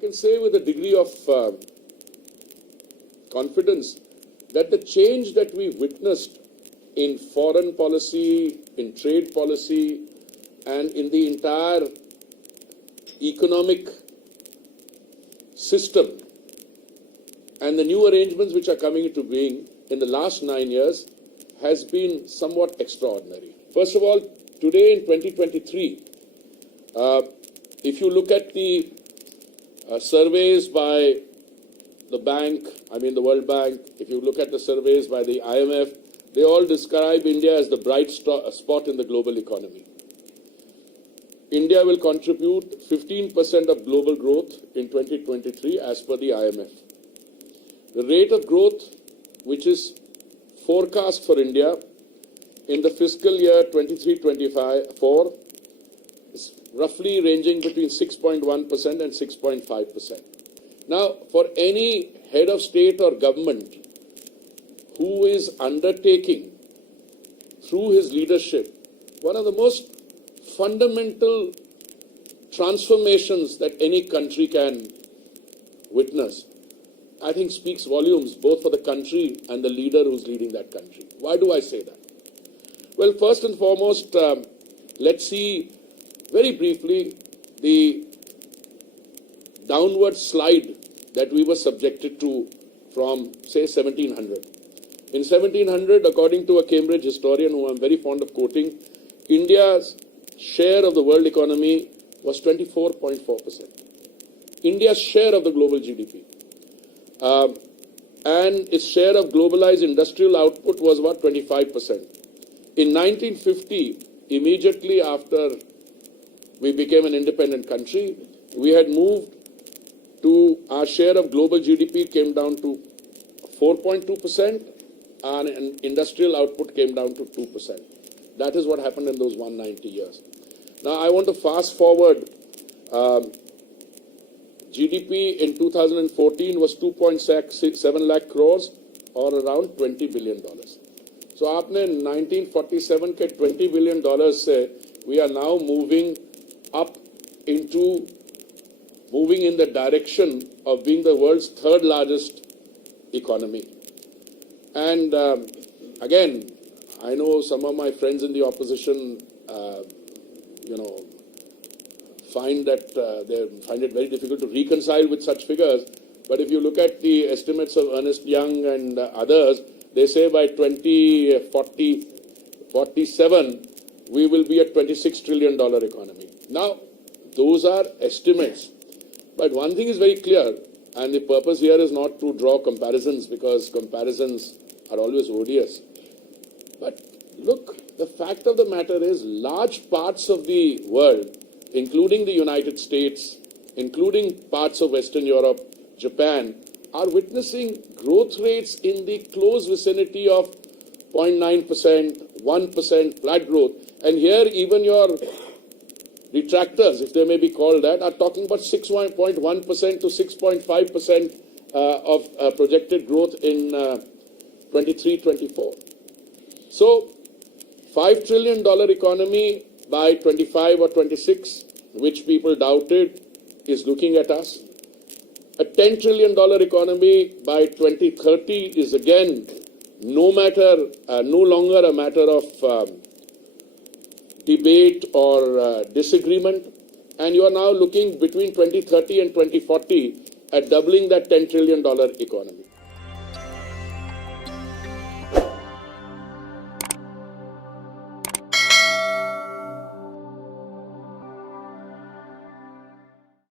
can say with a degree of confidence that the change that we witnessed in foreign policy, in trade policy, and in the entire economic system and the new arrangements which are coming into being in the last 9 years has been somewhat extraordinary. First of all, today in 2023, if you look at the surveys by the the World Bank, if you look at the surveys by the IMF, they all describe India as the bright spot in the global economy. India will contribute 15% of global growth in 2023 as per the IMF. The rate of growth which is forecast for India in the fiscal year 23-24 is roughly ranging between 6.1% and 6.5%. Now, for any head of state or government who is undertaking through his leadership one of the most fundamental transformations that any country can witness, I think speaks volumes both for the country and the leader who's leading that country. Why do I say that? Well, first and foremost, let's see very briefly the downward slide that we were subjected to from, say, 1700. In 1700, according to a Cambridge historian who I'm very fond of quoting, India's share of the world economy was 24.4%. India's share of the global GDP. And its share of globalized industrial output was about 25%. In 1950, immediately after we became an independent country, we had moved to our share of global GDP came down to 4.2% and industrial output came down to 2%. That is what happened in those 190 years. Now, I want to fast forward. GDP in 2014 was 2.7 lakh crores or around $20 billion. So, aapne 1947 ke $20 billion se, we are now moving in the direction of being the world's third largest economy. And again, I know some of my friends in the opposition, find it very difficult to reconcile with such figures. But if you look at the estimates of Ernst Young and others, they say by 2047, we will be a $26 trillion economy. Now, those are estimates. But one thing is very clear, and the purpose here is not to draw comparisons because comparisons are always odious. But look, the fact of the matter is large parts of the world, including the United States, including parts of Western Europe, Japan, are witnessing growth rates in the close vicinity of 0.9%, 1% flat growth. And here even your detractors, if they may be called that, are talking about 6.1% to 6.5% of projected growth in 23-24. So, $5 trillion economy by 25 or 26, which people doubted, is looking at us. A $10 trillion economy by 2030 is again no longer a matter of debate or disagreement. And you are now looking between 2030 and 2040 at doubling that $10 trillion economy.